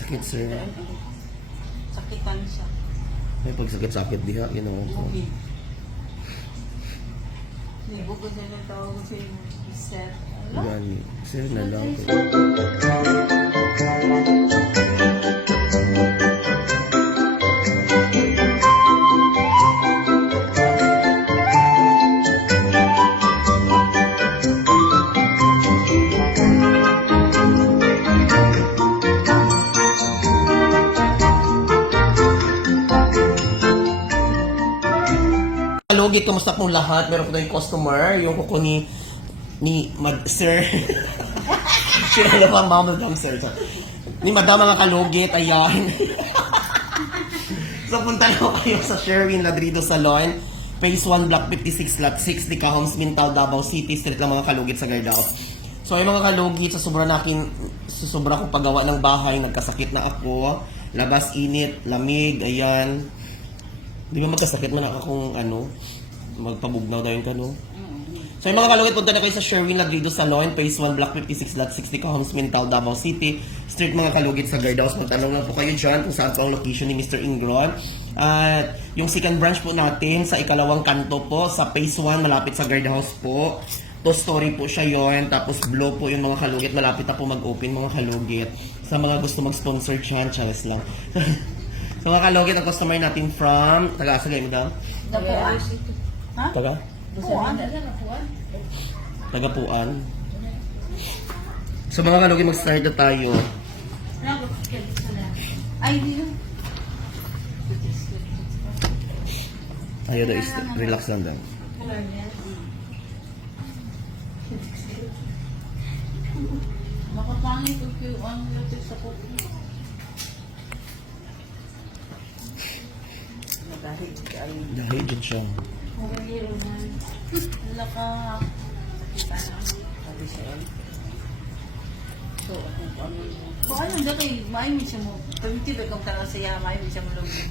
Sakit, sir. Sakitan siya. May pagsakit-sakit diha, ginawa ko. Libo ko siya ng tawag ko sa inyo. Sir. Gani. Sir na lang. Hello, git kamusta pong lahat? Meron ko tayong customer, yung kuko ni ni Mad Sir. Sila pa mama madam sir. Ni Madam mga kalugit, ayan. so punta na kayo sa Sherwin Ladrido Salon. Phase 1, Block 56, Lot 6, Di Cahoms, Mintal, Davao City, Street lang mga kalugit sa Gardao. So ay mga kalugit, sa sobra nakin, sa sobra kong paggawa ng bahay, nagkasakit na ako. Labas init, lamig, ayan. Di ba magkasakit man ako kung ano, magpabugnaw daw yung kano. So yung mga kalugit, punta na kayo sa Sherwin Ladrido Salon, Phase 1, Block 56, Lot 60, Cahoms, Mintal, Davao City. Street mga kalugit sa Gardaos. Magtanong lang po kayo dyan kung saan po ang location ni Mr. Ingron. At yung second branch po natin sa ikalawang kanto po, sa Phase 1, malapit sa Guard House po. To story po siya yon Tapos blow po yung mga kalugit. Malapit na po mag-open mga kalugit. Sa mga gusto mag-sponsor dyan, Charles lang. so mga kalugit, ang customer natin from, taga-asagay mo daw? Napuan. Ha? Taga? Puan. Tagapuan. So mga kalugit, mag-start na tayo. Ay, di yun. Ayaw daw, is- relax lang daw. Makapangit ko yung ang lapit sa kuko. Nagahig kayo. Dahil dyan siya. Wala ka. Na. Sabi siya. eh. So, ako pa mo. Kung ano, dati, maayon mo siya mo. Pagmiti ba kung talaga siya, maayon mo siya mo lagi.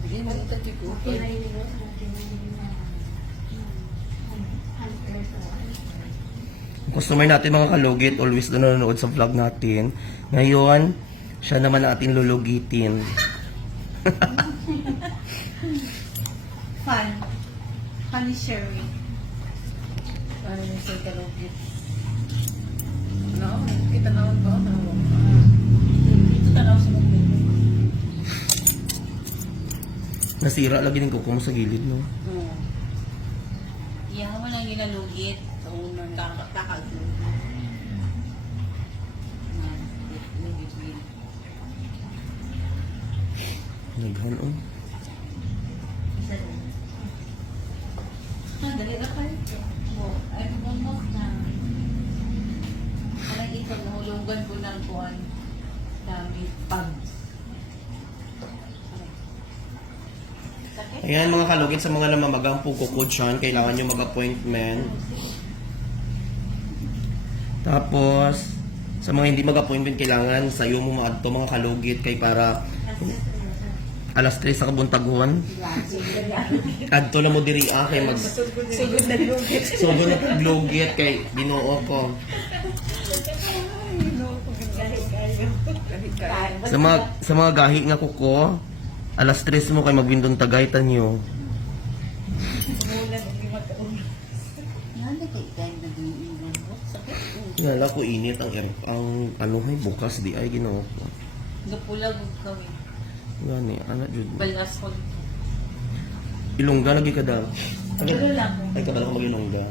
Hindi mo ito ko. Customer natin mga kalugit, always na nanonood sa vlog natin. Ngayon, siya naman ang ating lulugitin. Fun. Fun is sharing. Ano yung sa kalugit? No, kita naman ko. Dito tanaw sa mga Nasira lagi ng kuko mo sa gilid, no? Oo. Iyahan mo lang ginalugit. Sa unang kakakakag. Naghan, oh. Ah, dali na kayo. Oh, ay, bumok na. Parang ito, nahulugan ko ng kuhan. Dami pag. Ayan mga kalugit, sa mga namamagang dyan, kailangan nyo mag-appointment. Tapos, sa mga hindi mag-appointment, kailangan sa'yo mo maadto mga kalugit kay para alas 3 sa kabuntaguan. Adto na mo diri ah, kay mag Sugod na lugit. Sobo na paglugit kay Ginoo ko. Sa mga sa mga gahi nga kuko, alas 3 mo kay magbindong tagay tanyo. Nanda kay kain na din yung Sakit. oh. Ngala ko init ang ang ano hay bukas di ay Ginoo ko. Napulag kami. Gani ana jud. Balas ko. Ilongga lagi ka daw. Tulo lang. Ay kabalo ko mag-ilongga.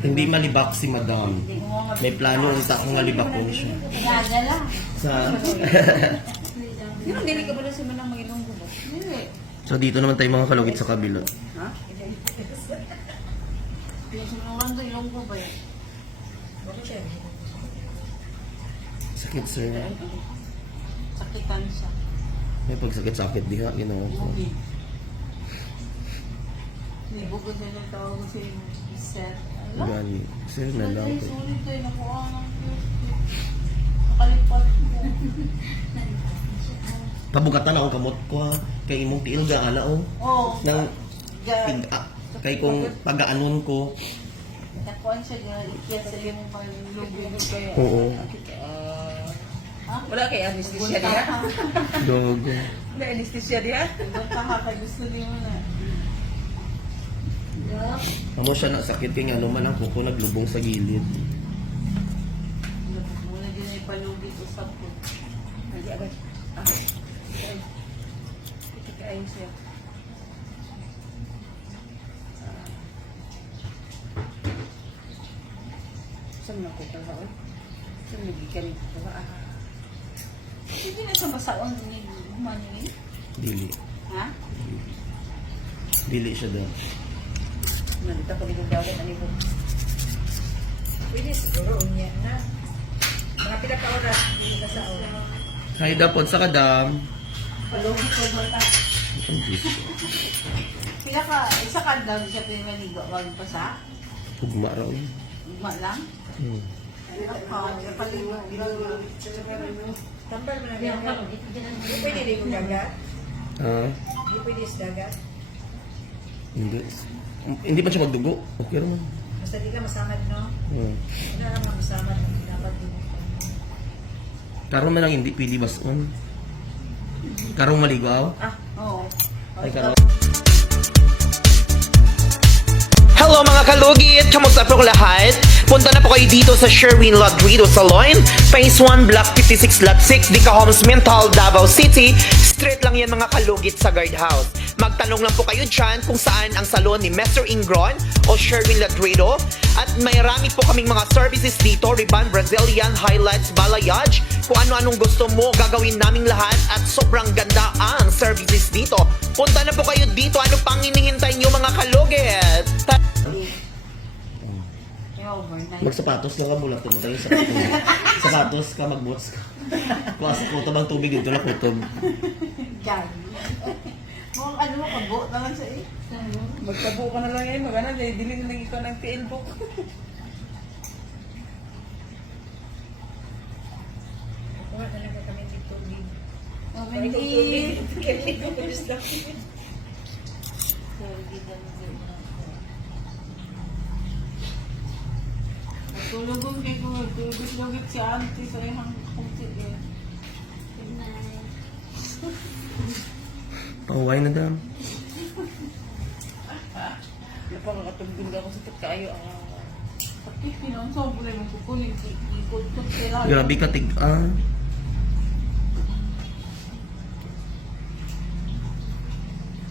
Hindi malibak si madam. Hindi mo May plano unta kung malibakon siya. Gagala. Sa Di ba dili ka pala si Manang Magilong ko ba? Hindi. So dito naman tayo mga kalugit sa kabila. Ha? Yung sinulang ko ilong ko ba yun? Bakit siya? Sakit sir. Sakitan siya. May pagsakit-sakit diha Ginoo ko. Bukid. Libo ko siya ng tawag ko sa. Sir. Gani. Sir na lang. Ay, sulit ko yun. Nakuha ng. Nakalipat ko. Pabugatan ako kamot ko ha. Kay imong tiil ga ana oh. Oh. Nang pig ah, kay kung pagaanon ko Nakuan siya nga, ikiyat sa iyo mong panlugin kaya. Oo. Wala kay anesthesia diya. Dogo. Wala anesthesia diya. Bunta ka kay gusto niyo na. Amo siya na sakit kay nga naman ang kuko naglubong sa gilid. Muna din ay palugit usap ko. Ay, agad. Ah. Ay. Kikain siya. Saan na ko kala oy? Saan nagikan ko kala ah. Hindi na siya basaon ni Manny. Dili. Ha? Dili siya daw. Nalita ko dito dagat ani ko. Pwede siguro unya na. Mga pila ka oras hindi ka sa oras. Hay dapon sa kadam. Palugit ko ba ta? Ang Diyos ko. Pila ka, isa ka daw siya pinaligo. Wag pa sa? Ugma raw. Ugma lang? Hmm. Pila ka, paligo. Tambal mo na dagat. Hindi pwede rin yung dagat. Ah, Hindi pwede sa dagat. hindi. Hindi pa siya magdugo. Okay naman. Basta di ka masamad, no? Hmm. Wala lang mga masamad dapat din. Karon man lang hindi pili bason. Karong maligaw. Ah, Oo. Ay karon. Hello mga kalugit! Kamusta po lahat? Punta na po kayo dito sa Sherwin Ladrido Salon, Phase 1, Block 56, Lot 6, Dica Homes, Mental, Davao City. Straight lang yan mga kalugit sa guardhouse. Magtanong lang po kayo dyan kung saan ang salon ni Mr. Ingron o Sherwin Ladrido. At may rami po kaming mga services dito, Riban, Brazilian, Highlights, Balayage. Kung ano-anong gusto mo, gagawin naming lahat at sobrang ganda ang services dito. Punta na po kayo dito. Ano pang hinihintay nyo mga kalugit? Ta-. Magsapatos lang ka mula to. Tayo sapatos. sapatos ka, magbots ka. Kuha sa kutob ang tubig dito na kutob. Diyan. Mukhang ano mo, kabo naman sa eh. magtabo ka na lang eh. Magana, dili na lang ikaw ng PL book. Kuha talaga kami dito. Oh, Ay, hindi. tubig. Kaya ko gusto. Tulugong kay ko, tulugit-lugit si auntie sa ihang kumsit eh. Pauway na dam. Napakakatumbing ako sa kayo. Ah. Sila. Grabe ka tig ah.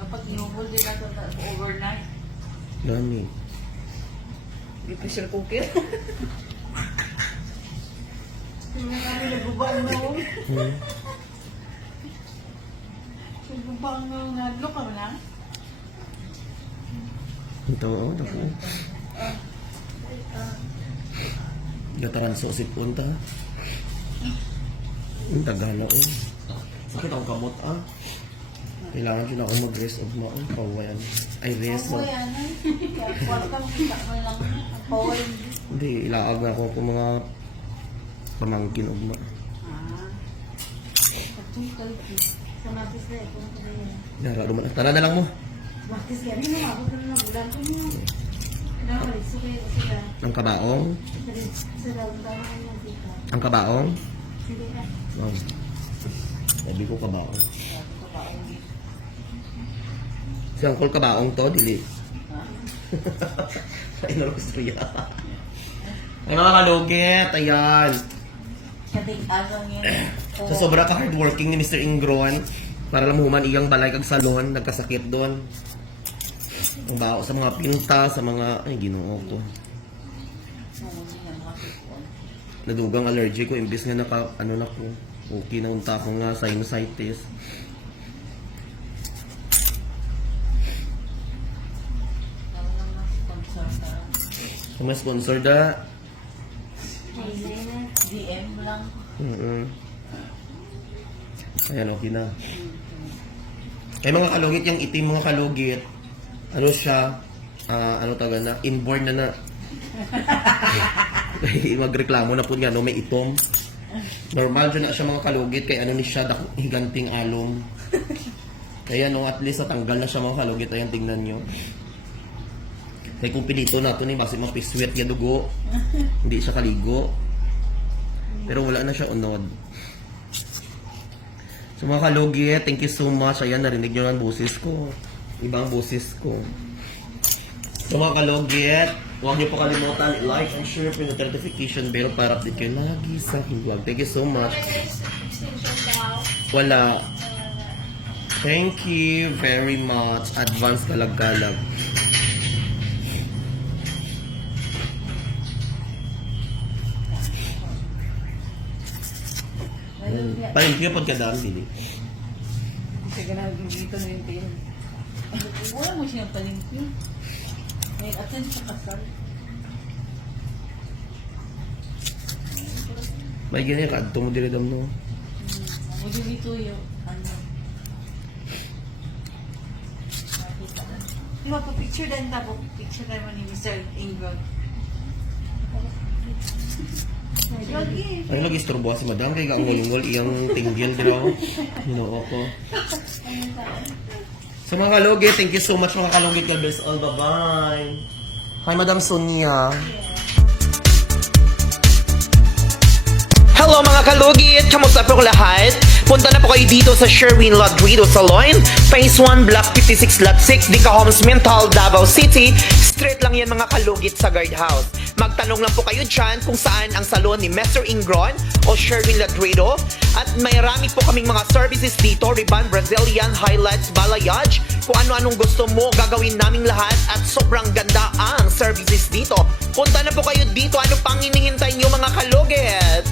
Dapat inuhol din natin na overnight. Dami. Di pressure cooker. Tingnan kami nagubang na oh. Hmm. Nagubang na oh. Nadlo ka na? Ito oh, dako. Gataran so si punta. Ang tagala oh. Sakit ang kamot ah. Kailangan na ako mag-rest of mo. Ang pawayan. Ay, rest Ako mo. yan eh. Kaya kwarta mo kita mo lang. Ang power. Hindi, ilaag na ako kung mga pamangkin og ma. Ah. Katukal ko. Sa kaya. Dara duman. Tara na lang mo. Matis yan, hindi na mabot na bulan ko sa sila. Ang kabaong. Sa ang kabaong. Sige. Oh. Sabi ko kabaong. Si Uncle kabaong to, dili. Ay, narostroya. Ay, mga kalugit, ayan. Yan. Sa sobra ka hardworking ni Mr. Ingron, para lang human iyang balay kag salon, nagkasakit doon. Ang bao sa mga pinta, sa mga, ay ginoo ko. Nadugang allergy ko, imbis nga naka, ano na ko, okay na unta ko nga sinusitis. Kung may sponsor da, Ay, DM lang. mm Ayan, okay na. Kaya mga kalugit, yung itim mga kalugit, ano siya, ah, ano taga na, inborn na na. Magreklamo na po nga, no, may itom. Normal dyan na siya mga kalugit, kaya ano ni siya, higanting alom. Kaya no, at least natanggal na siya mga kalugit, ayan, tingnan nyo. Kaya kung pinito na ito ni basi mapiswet ya dugo. Hindi siya kaligo. Pero wala na siya unod. So mga kalugi, thank you so much. Ayan, narinig nyo ang boses ko. Ibang boses ko. So mga kalugit, huwag niyo po kalimutan i-like and share po yung notification bell para update kayo lagi sa aking vlog. Thank you so much. Wala. Thank you very much. Advance kalag-kalag. Ayun nga. Palingki po ka dami, dili. Kasi ganun dito na yung tayo. Wala mo siyang palingki. May attend sa kasal. May ganyan ka, adto mo dili dam no. Mo dito yung ano. Makita na. Di ba, picture din tabo. Picture tayo ni Mr. Ingrid. Ay, lagi istorbo si madam kay gaungol-ungol iyang tinggil dito. Ginoo ko. So mga kalugi, thank you so much mga kalugi. God bless all. Bye-bye. Hi, Madam Sonia. Hello mga kalugit! Kamusta po lahat? Punta na po kayo dito sa Sherwin Ladrido Salon, Phase 1, Block 56, Lot 6, Dica Homes, Mental, Davao City. Straight lang yan mga kalugit sa guardhouse. Magtanong lang po kayo dyan kung saan ang salon ni Mr. Ingron o Sherwin Ladrido. At may rami po kaming mga services dito, Riban, Brazilian, Highlights, Balayage. Kung ano-anong gusto mo, gagawin naming lahat at sobrang ganda ang services dito. Punta na po kayo dito. Ano pang hinihintay nyo mga kalugit?